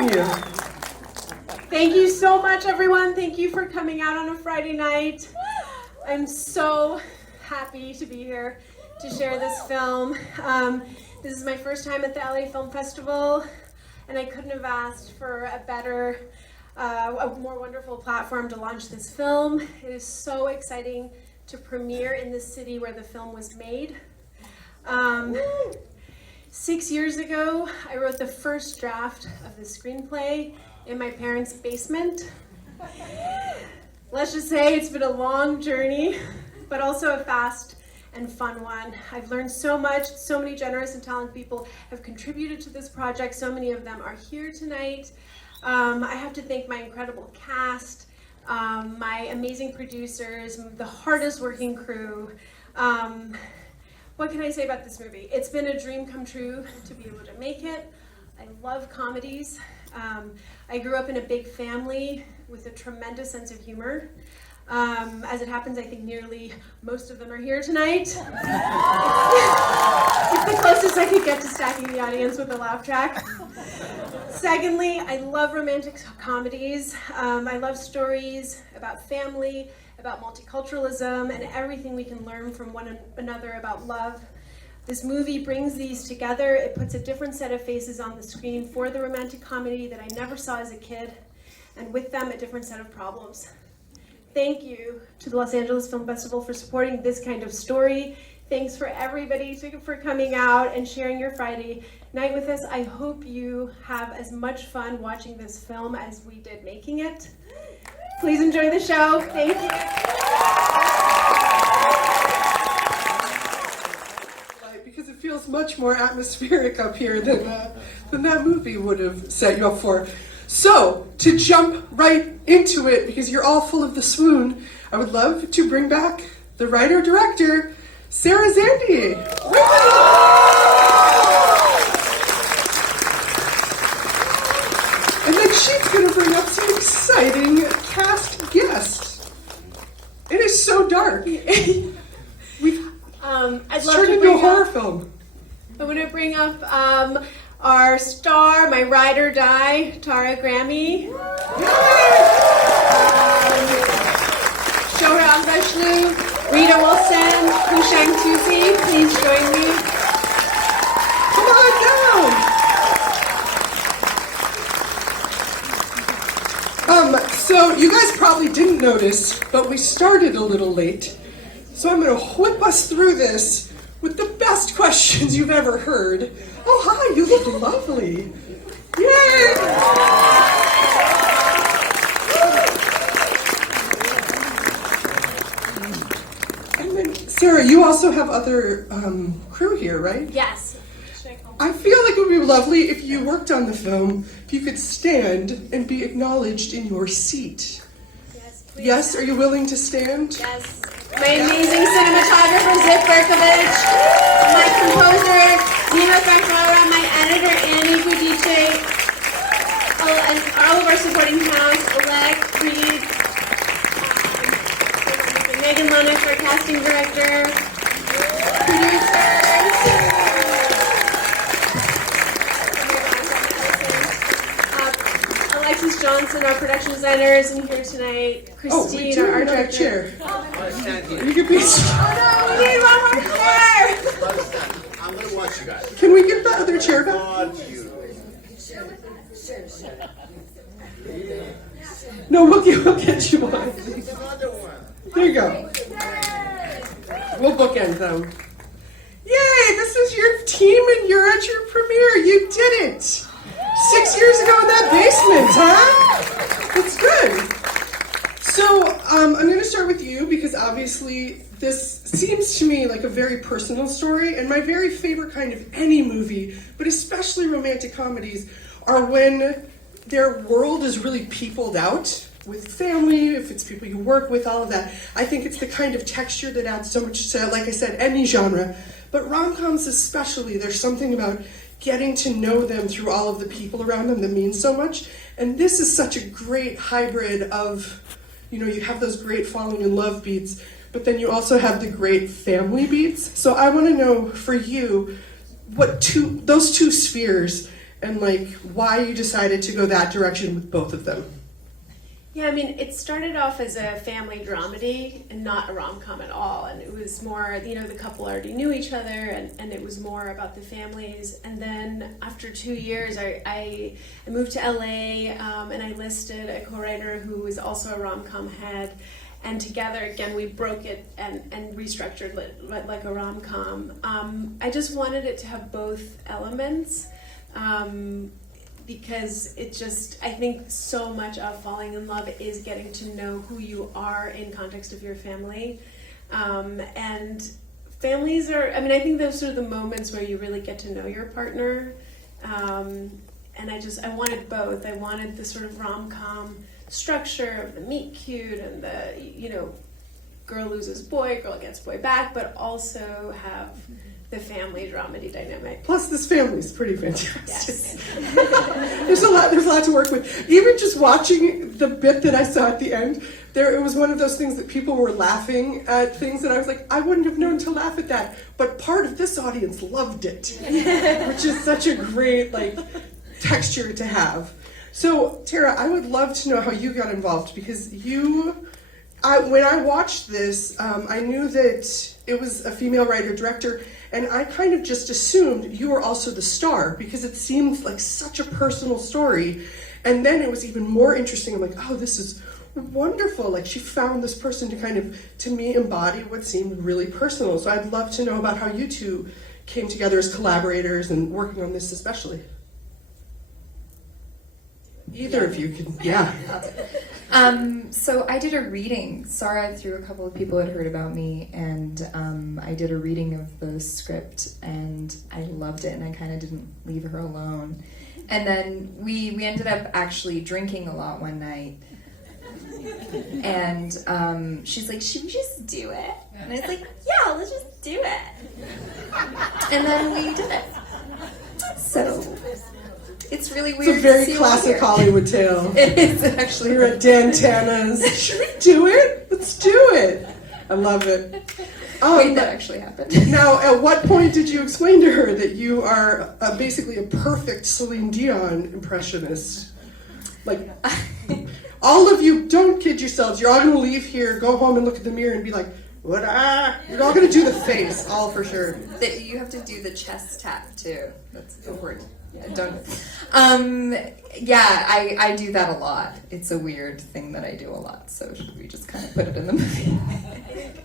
having you. Thank you so much, everyone. Thank you for coming out on a Friday night. I'm so happy to be here to share this film. This is my first time at the LA Film Festival, and I couldn't have asked for a better, a more wonderful platform to launch this film. It is so exciting to premiere in the city where the film was made. 6 years ago, I wrote the first draft of the screenplay in my parents' basement. Let's just say it's been a long journey, but also a fast and fun one. I've learned so much. So many generous and talented people have contributed to this project. So many of them are here tonight. I have to thank my incredible cast, my amazing producers, the hardest working crew. What can I say about this movie? It's been a dream come true to be able to make it. I love comedies. I grew up in a big family with a tremendous sense of humor. As it happens, I think nearly most of them are here tonight. It's the closest I could get to stacking the audience with a laugh track. Secondly, I love romantic comedies. I love stories about family, about multiculturalism, and everything we can learn from one another about love. This movie brings these together. It puts a different set of faces on the screen for the romantic comedy that I never saw as a kid, and with them, a different set of problems. Thank you to the Los Angeles Film Festival for supporting this kind of story. Thanks for everybody for coming out and sharing your Friday night with us. I hope you have as much fun watching this film as we did making it. Please enjoy the show. Thank you. Because it feels much more atmospheric up here than that movie would have set you up for. So, to jump right into it, because you're all full of the swoon, I would love to bring back the writer-director, Sara Zandieh. And then she's going to bring up some exciting cast guests. It is so dark. It's turned into a horror film. I'm going to bring up our star, my ride or die, Tara Grammy. Shohreh Aghdashloo, Rita Wilson, Houshang Touzie, please join me. Come on down. So you guys probably didn't notice, but we started a little late. So I'm going to whip us through this with the best questions you've ever heard. Oh, hi, you look lovely. Yay! And then, Sara, you also have other crew here, right? Yes. I feel like it would be lovely if you worked on the film, if you could stand and be acknowledged in your seat. Yes, please. Yes, are you willing to stand? Yes. My amazing cinematographer, Zip Berkovich, my composer, Nina Franklora, my editor, Annie Gudice, and all of our supporting cast, Oleg, Reed, Megan Lennox, our casting director, producers, Alexis Johnson, our production designer, isn't here tonight. Christine, our art director. Chair. You could be. Oh no, we need one more chair! I'm going to watch you guys. Can we get that other chair back? No, we'll get you one. There you go. We'll bookend them. Yay, this is your team and you're at your premiere. You did it. 6 years ago in that basement, huh? That's good. So, I'm going to start with you because obviously this seems to me like a very personal story, and my very favorite kind of any movie, but especially romantic comedies, are when their world is really peopled out with family, if it's people you work with, all of that. I think it's the kind of texture that adds so much to, like I said, any genre. But rom-coms especially, there's something about getting to know them through all of the people around them that means so much. And this is such a great hybrid of, you have those great falling in love beats, but then you also have the great family beats. So I want to know for you, those two spheres and like why you decided to go that direction with both of them. Yeah, I mean, it started off as a family dramedy and not a rom-com at all. And it was more, you know, the couple already knew each other, and it was more about the families. And then after 2 years, I moved to LA, and I listed a co-writer who was also a rom-com head. And together, again, we broke it and restructured it like a rom-com. I just wanted it to have both elements. Because it just, I think so much of falling in love is getting to know who you are in context of your family. And families are, I mean, I think those are the moments where you really get to know your partner. And I wanted both. I wanted the sort of rom-com structure of the meet cute and the, you know, girl loses boy, girl gets boy back, but also have the family dramedy dynamic. Plus, this family's pretty fantastic. Yes. There's a lot to work with. Even just watching the bit that I saw at the end, it was one of those things that people were laughing at things that I was like, I wouldn't have known to laugh at that. But part of this audience loved it, which is such a great like texture to have. So, Tara, I would love to know how you got involved, because when I watched this, I knew that it was a female writer-director, and I kind of just assumed you were also the star, because it seemed like such a personal story. And then it was even more interesting. I'm like, oh, this is wonderful. Like, she found this person to kind of, to me, embody what seemed really personal. So I'd love to know about how you two came together as collaborators and working on this especially. Either of you can, yeah. So I did a reading. Sara, through a couple of people, had heard about me, and I did a reading of the script, and I loved it, and I kind of didn't leave her alone. And then we ended up actually drinking a lot one night, and she's like, should we just do it? And I was like, yeah, let's just do it. And then we did it. So it's really weird. It's a very to see classic Hollywood tale. It is actually. We're at Dan Tana's. Should we do it? Let's do it. I love it. Wait, that actually happened. Now, at what point did you explain to her that you are basically a perfect Celine Dion impressionist? Like, all of you, don't kid yourselves. You're all going to leave here, go home and look at the mirror and be like, what? You're all going to do the face, all for sure. You have to do the chest tap too. That's important. Yeah, don't. Yeah, I do that a lot. It's a weird thing that I do a lot. So should we just kind of put it in the movie?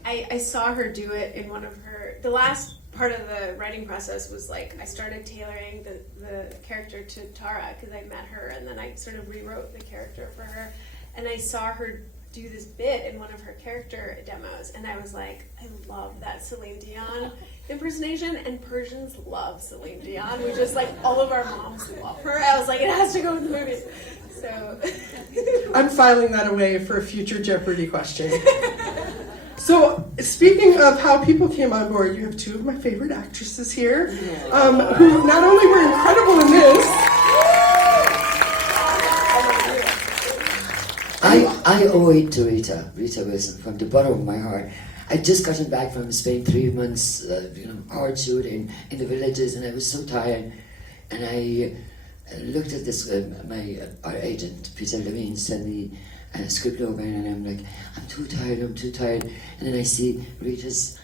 I saw her do it in one of her, the last part of the writing process was like, I started tailoring the character to Tara because I met her, and then I sort of rewrote the character for her, and I saw her do this bit in one of her character demos, and I was like, I love that Celine Dion impersonation, and Persians love Celine Dion. We just like, all of our moms love her. I was like, it has to go in the movie. So I'm filing that away for a future Jeopardy question. So, speaking of how people came on board, you have two of my favorite actresses here, who not only were incredible in this. I owe it to Rita Wilson from the bottom of my heart. I'd just gotten back from Spain 3 months, hard shooting in the villages, and I was so tired. And I looked at this, our agent, Peter Levine, sent me a script over, and I'm like, I'm too tired. And then I see Rita's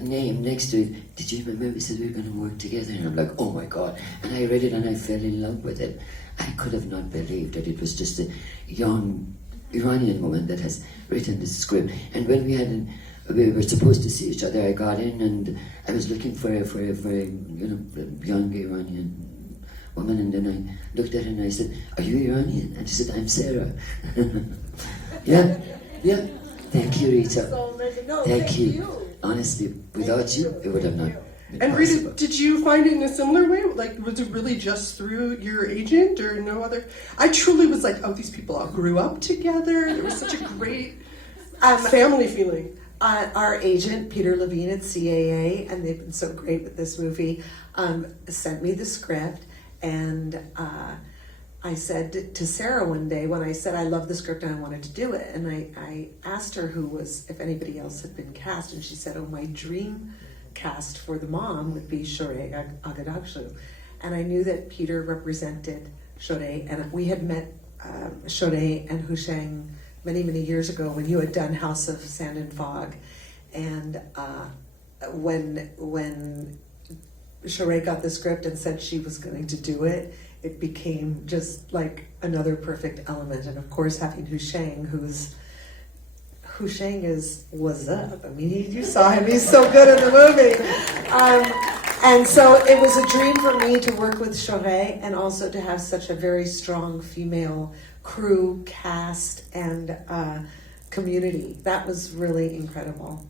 name next to it. Did you remember we said we were going to work together? And I'm like, oh my God. And I read it and I fell in love with it. I could have not believed that it was just a young Iranian woman that has written this script. And when we were supposed to see each other, I got in and I was looking for a young Iranian woman, and then I looked at her and I said, are you Iranian? And she said, I'm Sarah. yeah. Thank you, Rita. Thank you. Honestly, without you, it would have not been And possible. Rita, did you find it in a similar way? Like, was it really just through your agent or no other? I truly was like, oh, these people all grew up together. There was such a great family feeling. Our agent, Peter Levine at CAA, and they've been so great with this movie, sent me the script, and I said to Sarah one day when I said I love the script and I wanted to do it, and I asked her if anybody else had been cast, and she said, oh, my dream cast for the mom would be Shohreh Aghdashloo. and I knew that Peter represented Shohreh, and we had met Shohreh and Houshang many, many years ago when you had done House of Sand and Fog, and when Shohreh got the script and said she was going to do it, it became just like another perfect element. And of course, having Houshang was up. I mean, you saw him; he's so good in the movie. And so it was a dream for me to work with Shohreh, and also to have such a very strong female crew, cast, and community. That was really incredible.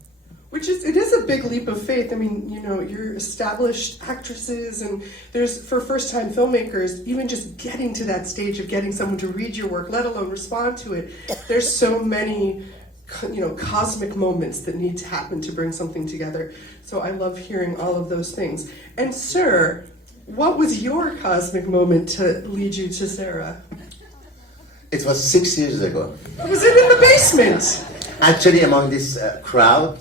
It is a big leap of faith. I mean, you know, you're established actresses, and there's, for first-time filmmakers, even just getting to that stage of getting someone to read your work, let alone respond to it, there's so many, you know, cosmic moments that need to happen to bring something together. So I love hearing all of those things. And sir, what was your cosmic moment to lead you to Sarah? It was 6 years ago. Was it in the basement? Actually, among this crowd,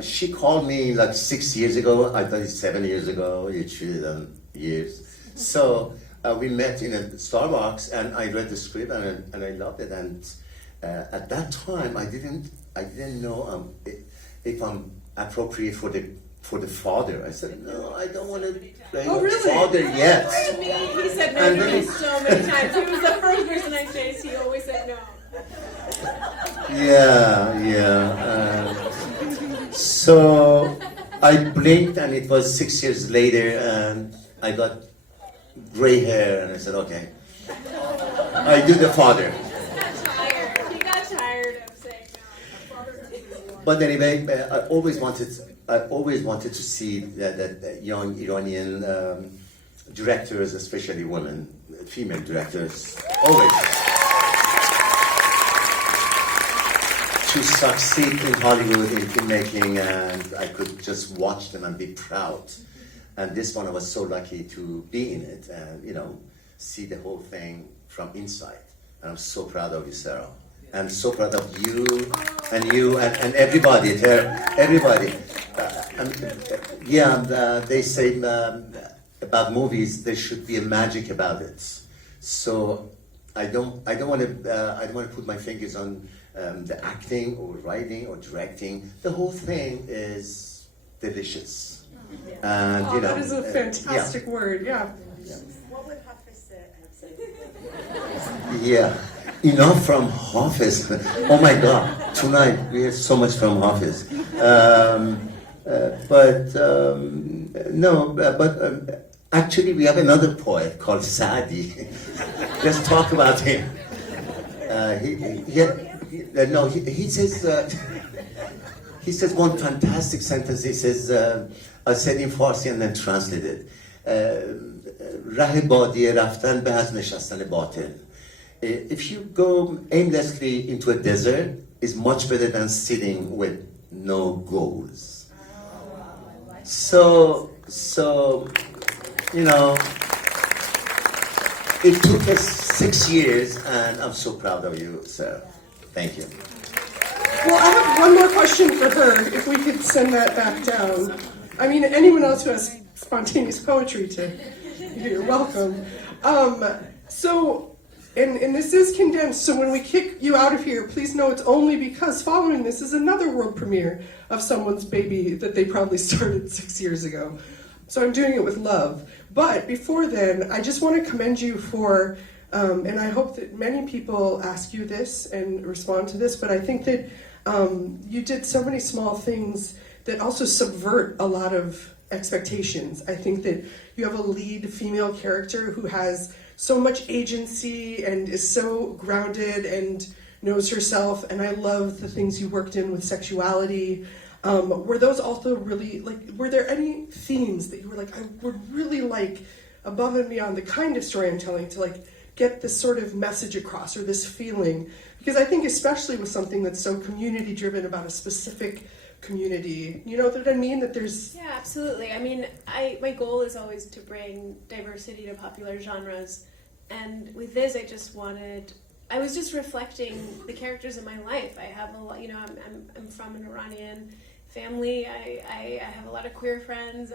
she called me like 6 years ago. I thought it's 7 years ago. You treated them years. So we met in a Starbucks, and I read the script, and I loved it. And at that time, I didn't know if I'm appropriate for the father. I said, no, I don't want to play the father yet. He said no And to me then- so many times. He was the first person I chased. He always said no. Yeah. So I blinked, and it was 6 years later, and I got gray hair, and I said, okay, I do the father. He got tired of saying no. But anyway, I always wanted to see that young Iranian directors, especially women, female directors, always to succeed in Hollywood in filmmaking, and I could just watch them and be proud. And this one, I was so lucky to be in it and, you know, see the whole thing from inside. And I'm so proud of you, Sarah. I'm so proud of you and everybody there, everybody. They say about movies, there should be a magic about it. So I don't want to put my fingers on the acting or writing or directing. The whole thing is delicious. And you know, that is a fantastic word. Yeah. What would Hafiz have said? Yeah, enough from Hafiz. Oh my God, tonight we had so much from Hafiz. Actually we have another poet called Saadi. Let's talk about him. He says one fantastic sentence. He says, I said in Farsi and then translated. راه بادیه رفتن به از نشستن باطل. If you go aimlessly into a desert, is much better than sitting with no goals. So you know, it took us 6 years, and I'm so proud of you, Sarah. Thank you. Well, I have one more question for her, if we could send that back down. I mean, anyone else who has spontaneous poetry you're welcome. And this is condensed, so when we kick you out of here, please know it's only because following this is another world premiere of someone's baby that they probably started 6 years ago. So I'm doing it with love. But before then, I just want to commend you for, and I hope that many people ask you this and respond to this, but I think that you did so many small things that also subvert a lot of expectations. I think that you have a lead female character who has so much agency and is so grounded and knows herself, and I love the things you worked in with sexuality. Were those also really, were there any themes that you were I would really like, above and beyond the kind of story I'm telling, to get this sort of message across, or this feeling? Because I think especially with something that's so community driven about a specific community, you know what I mean? That there's... Yeah, absolutely. I mean, my goal is always to bring diversity to popular genres, and with this I was just reflecting the characters in my life. I have a lot, I'm from an Iranian family. I have a lot of queer friends.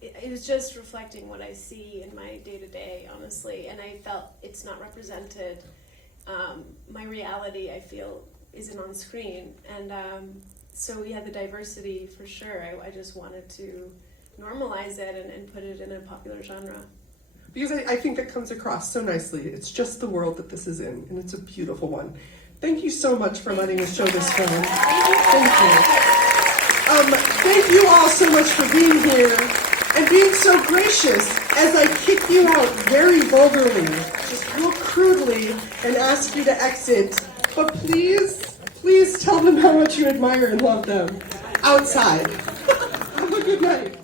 it was just reflecting what I see in my day-to-day, honestly, and I felt it's not represented. My reality, I feel, isn't on screen, and so we had the diversity for sure. I just wanted to normalize it and put it in a popular genre. Because I think that comes across so nicely. It's just the world that this is in, and it's a beautiful one. Thank you so much for letting us show this film. Thank you. Thank you all so much for being here and being so gracious as I kick you out very vulgarly, just real crudely, and ask you to exit. But please tell them how much you admire and love them outside. Have a good night.